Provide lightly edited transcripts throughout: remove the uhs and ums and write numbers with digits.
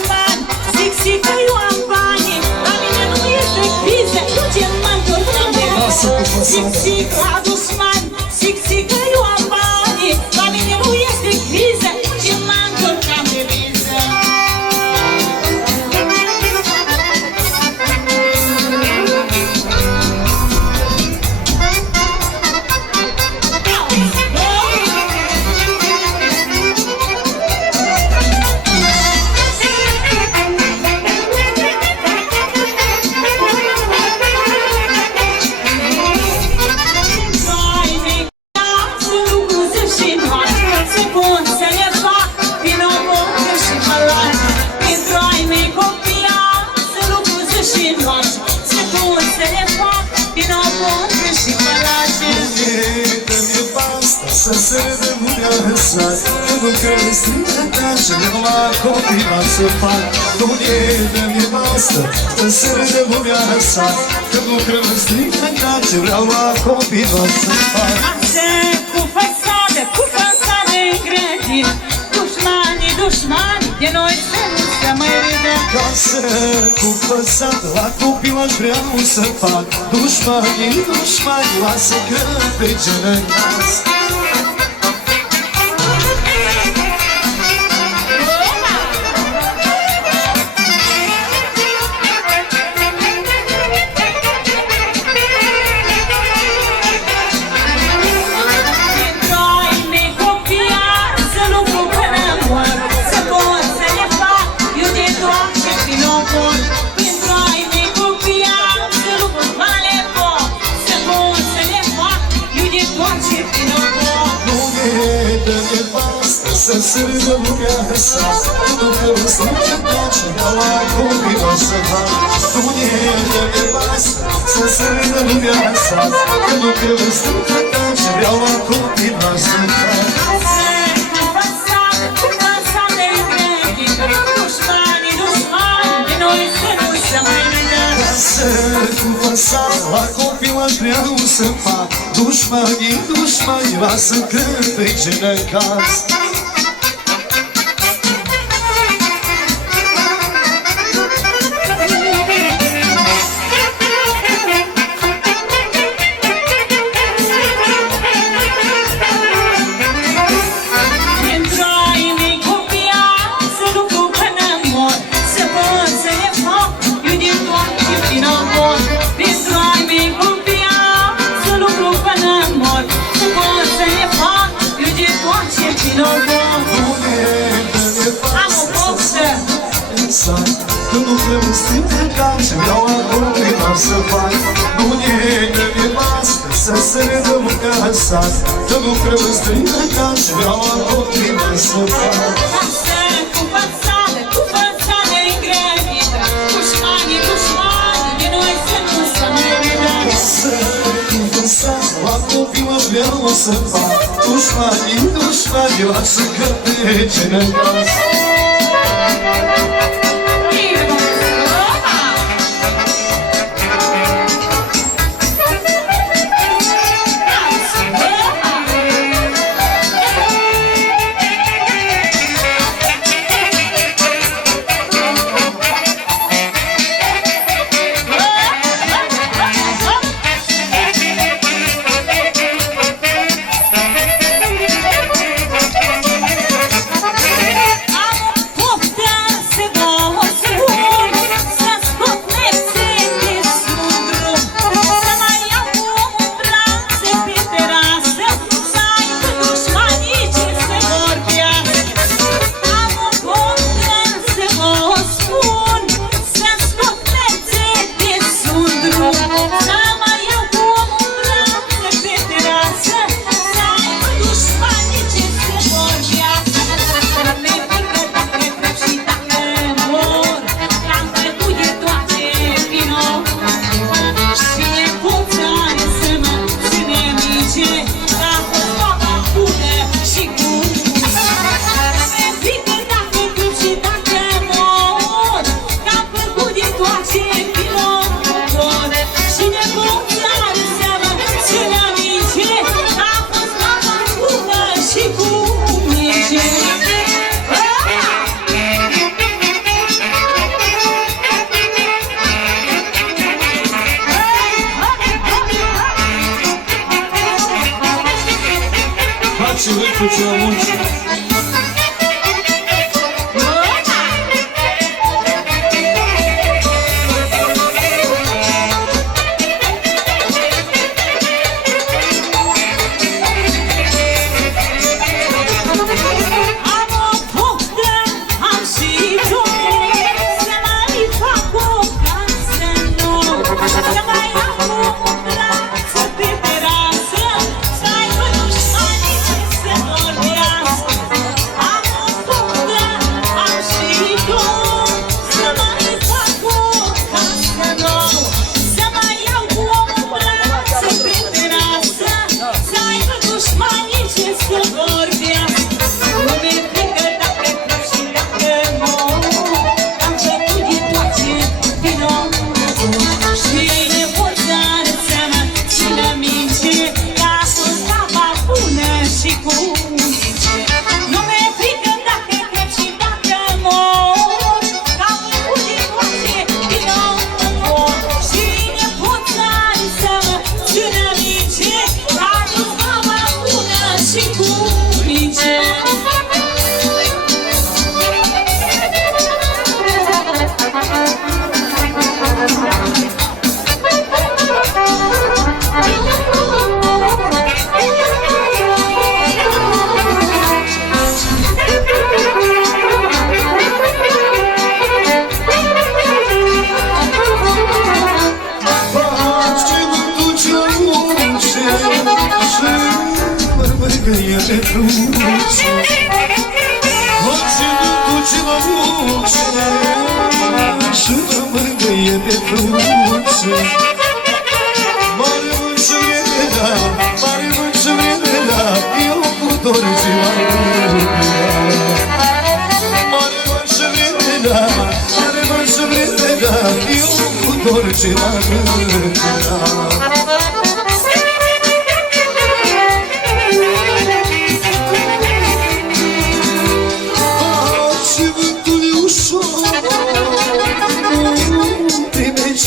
dușman, zic că eu am bani, la mine nu este criză, eu ce mă întorc la mine. Zic la dușman, zic că eu am bani, la mine nu este criză, eu ce mă întorc la deviză. Să se râde lumea hăsat, că nu crezi strică ta și eu la copii m-am să fac. Nu-i de nevastă, să se râde lumea hăsat, că nu crezi strică ta și vreau la copii m-am să fac. Lasă cu fațadă în grădin, dușmani, de noi să nu se mai râdă. Casă cu fațadă, la copii m-aș vreau să fac. Dușmani, lasă că pe genăcați. Să se râdă lumea hăsat, nu că îți nici în place, dar la copii o să fac. Nu-i de nevastă, să se râdă lumea hăsat, că nu că îți nici în place, vreau la copii o să fac. Cu fațadă în grădin, dușmani, de noi să nu se mai râdă. Casă cu fațadă, la copii aș vreau să fac. Dușmani, lasă că pe genăcați. Că nu trebuie strică ca și vreau acopii m-am să fac. Nu-i de nevastă, să se râdă lumea hăsat, că nu trebuie strică ca și vreau acopii m-am să fac. Lasă cu fațadă în grădină, dușmani, de noi să nu se mai râdă. Lasă cu fațadă, la copii mă vreau să fac. Dușmani, lasă că pe genăcați. Am poftea să dau ce ce munci.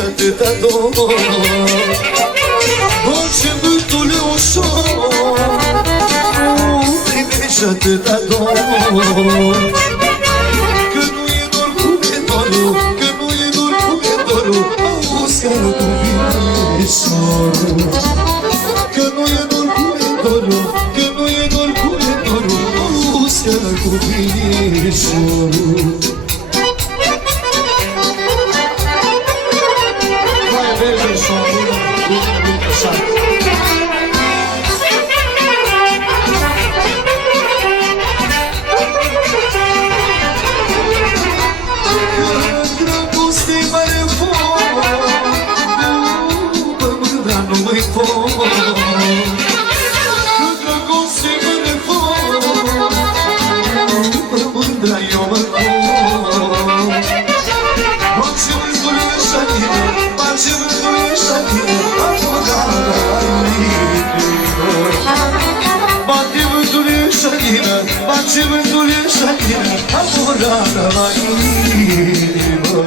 Atâta dor, orice vântule ușor, primești atâta dor. Că nu e dor cum e dorul, că nu e dor cum e dorul, auzi că nu vine sorul. Că nu e dor cum e dorul, că nu e dor cum e dorul, auzi că nu vine sorul. Bate vântul în șatină, amurată la inimă.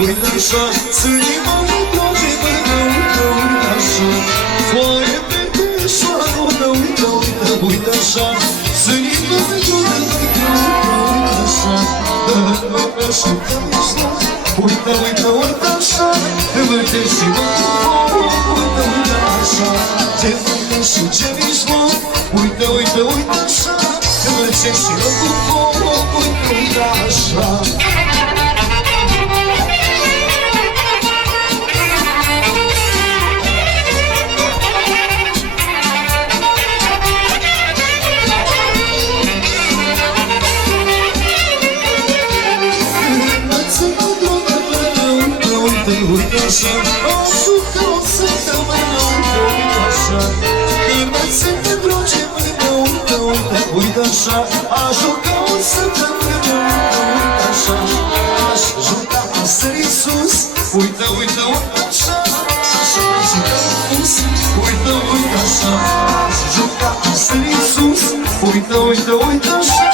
Uite așa, să inima nu plage, uite așa. Foaie pe deșoară, uite așa. Să inima nu plage, uite așa. Uite așa, uite așa. Te vârte și mă uite așa. Ce vârte și ce mici mă, uite așa. Te vârte și mă uite așa. Uite așa, ajută-o să te mână, uite așa. Când mă țin de droge mână, uite așa. Ajută-o să te mână, uite, uite așa,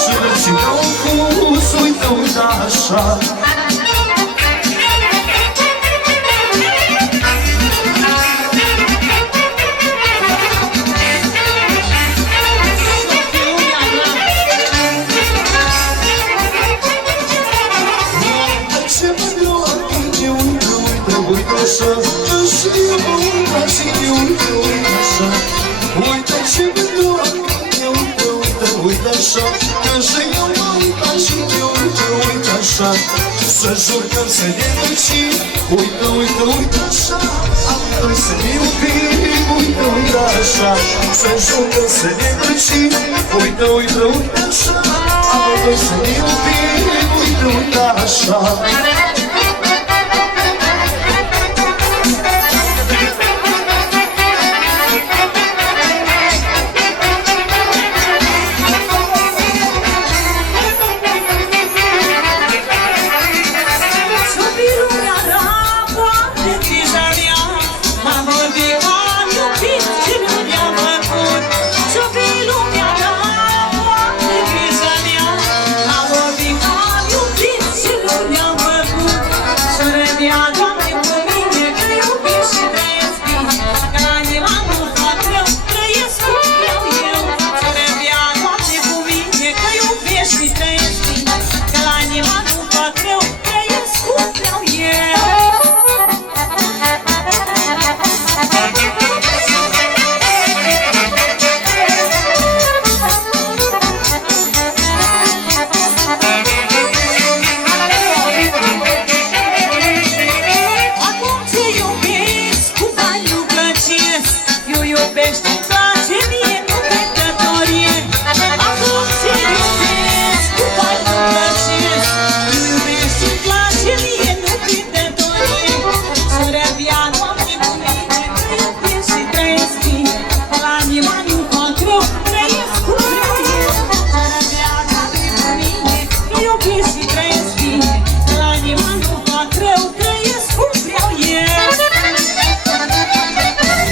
și mergi ca un cus, uite, uite așa. Așa, și eu uita și eu uite, uite așa. Uite ce mă uite, uite, uite așa. Că și eu mă uita și eu uite, uite așa. Să jurăm să ne ducim, uite, uite, uite așa. Amândoi să ne iubim, uite, uite așa. Să jurăm să ne ducim, uite, uite, uite așa. Amândoi să ne iubim, uite, uite așa.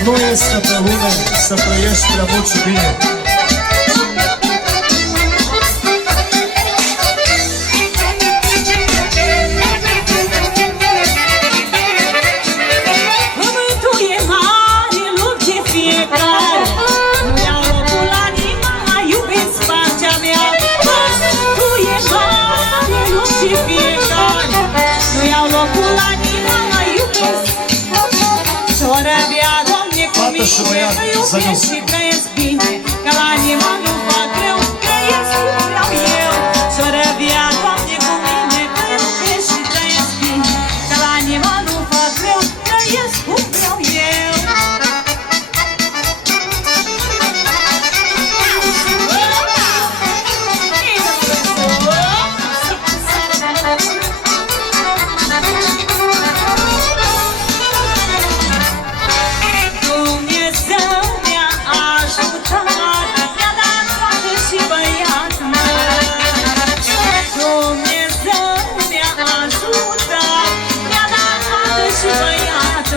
Nu este pe lume să trăiești prea mult și bine. Pământul e mare, loc de fiecare. Nu iau locul la nimeni, iubesc pacea mea. Pământul e mare, loc de fiecare. Nu iau locul la nimeni, iubesc. Soră mea, Doamne, cu mine, că iubesc și trăiesc bine. Că la nimeni nu fac greu, trăiesc cum vreau eu. Soră mea, Doamne, cu mine, că iubesc și trăiesc bine. Că la nimeni nu fac greu, trăiesc cum vreau eu. Dumnezeu mi-a ajutat, mi-a dat fată și băiat, Dumnezeu mi-a ajutat, mi-a dat fată și băiat,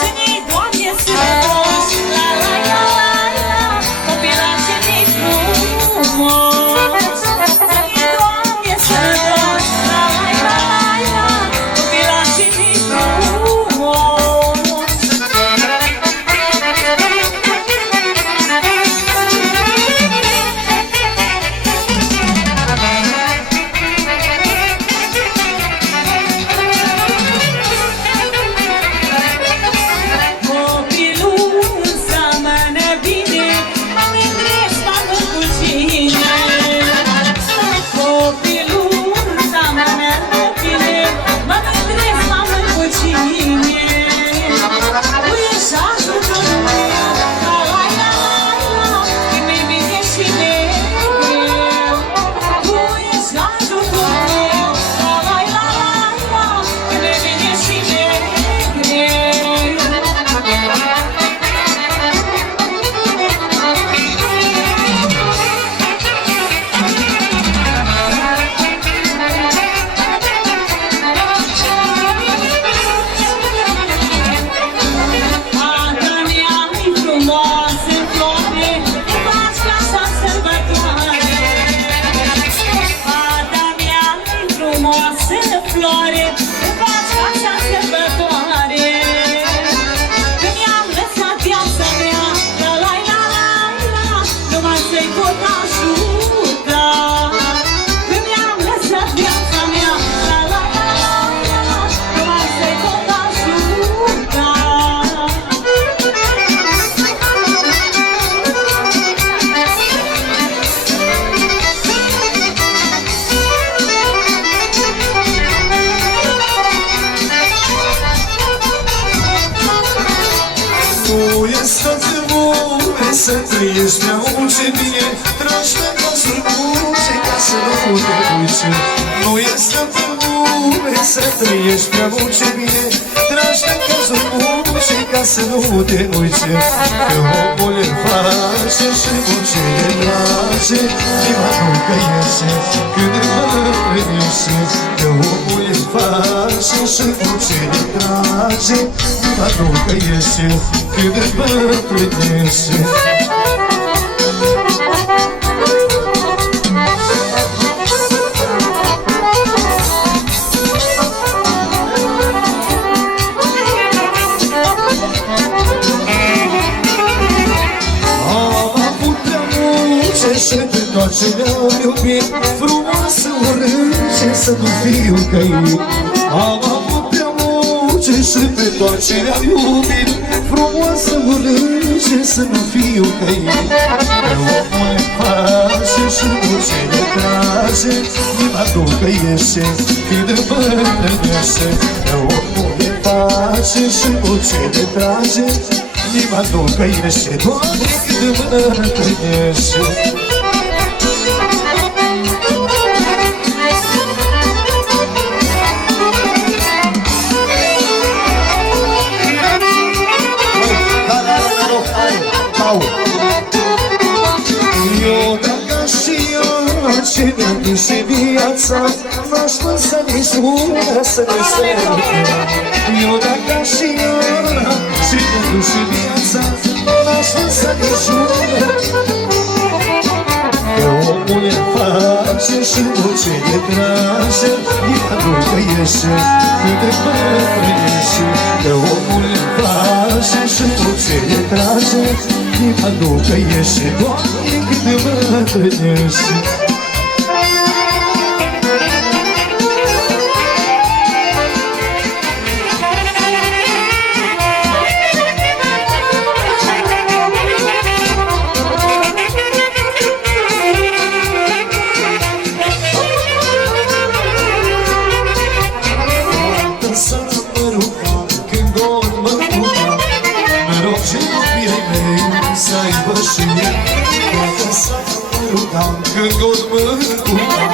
Ține-i, Doamne, sănătoși, la la la la la, copilașii frumos. Ține-i, Doamne, sănătoși, la la la la la, copilașii frumos. să trăiești prea ce bine. Tragi pe cazul muce ca să nu te uiți. Nu este pe lume să trăiești prea ce bine. Tragi pe cazul muce ca să nu te uiți. Că omul îl face și muce îl place. Inima nu căiește când îmbrănește. Că omul îl face și muce îl place. Inima nu căiește când îmbrănește. Și pe tot ce ne-am iubit, frumoasă urâce să nu fiu căit. Am avut prea multe și pe tot ce ne-am iubit, frumoasă urâce să nu fiu căit. Că omul ne face și muce ne trage, inima nu căiește când îmbătrânește. Că omul ne face și muce ne trage, inima nu căiește doar când îmbătrânește. Eu dacă și eu ce mi-am dus și viața, n-aș lăsa nici una să ne sărute. Eu dacă și eu ce mi-am dus și viața, n-aș lăsa nici una. Că omul ne face și muce ne trage, inima nu căiește când îmbătrânește. Că omul ne face și muce ne trage, inima nu căiește doar când îmbătrânește. Când gol mâncuta,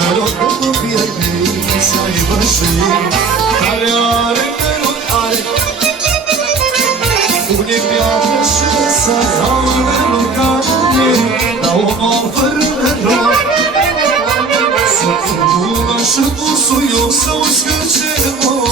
noroc copiii ai mei să aibă și ei. Care are, noroc are, une piatră și sare, au noroc are, dar o nouă fără noroc. Să pună și pusul eu să-o scăce mor.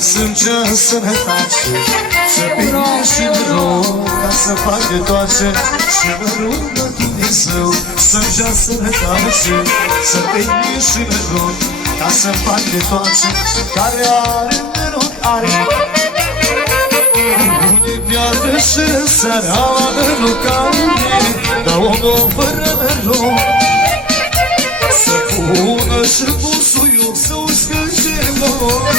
Să-mi cea sănătate, să bine și noroc, ca să fac de toate. Și mă rog la Dumnezeu să-mi cea sănătate, să bine și noroc, ca să fac de toate. Care are noroc are, une piatră și sare, au noroc are, dar omul fără noroc. Să pună și busuiul să uscă și mor.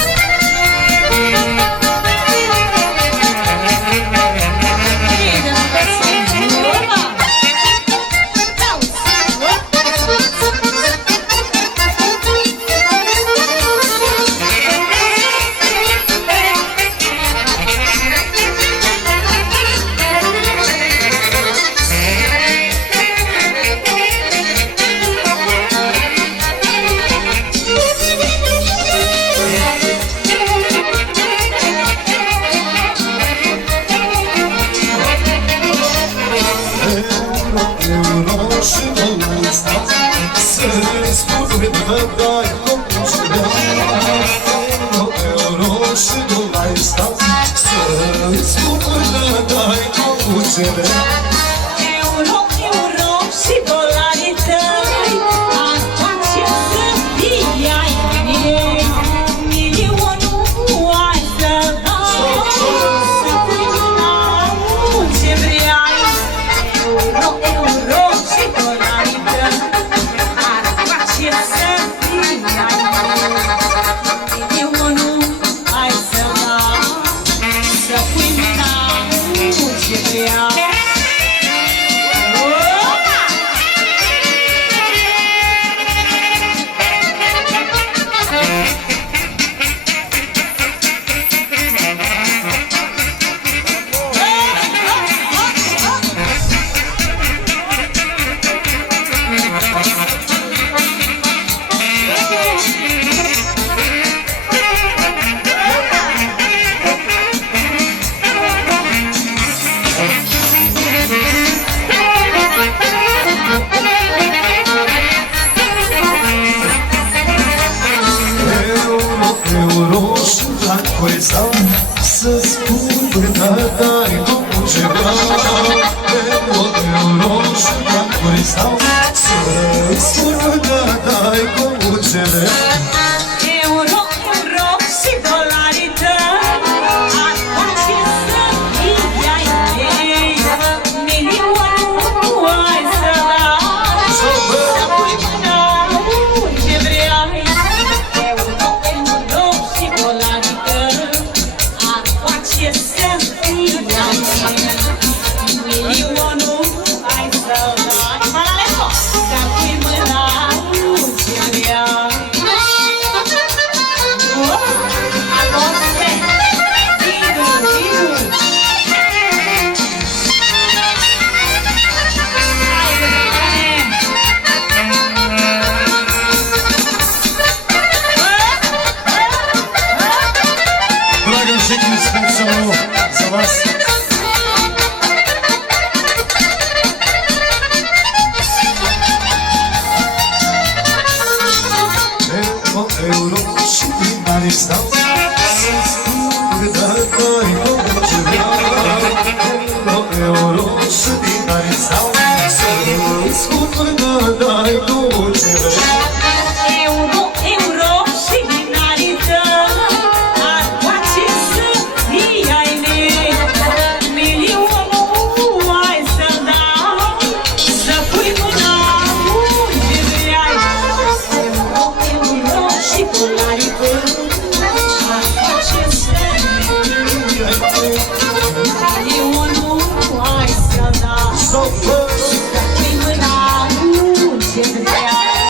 Euro, și dolari tăi, asta ce să fie ai mie. Milionul ai să dai, să pui ce vrei. Euro, și dolari tăi, asta ce să fie ai mie. Milionul ai să dai, să pui Să spun până-dai cu ceva Euro și bancuri stau Să spun până-dai cu ceva Euro și dolari tăi Asta ce să fie-ai milioane ai să dai Să pui mâna unde vrei Euro și dolari tăi Asta ce să fie-ai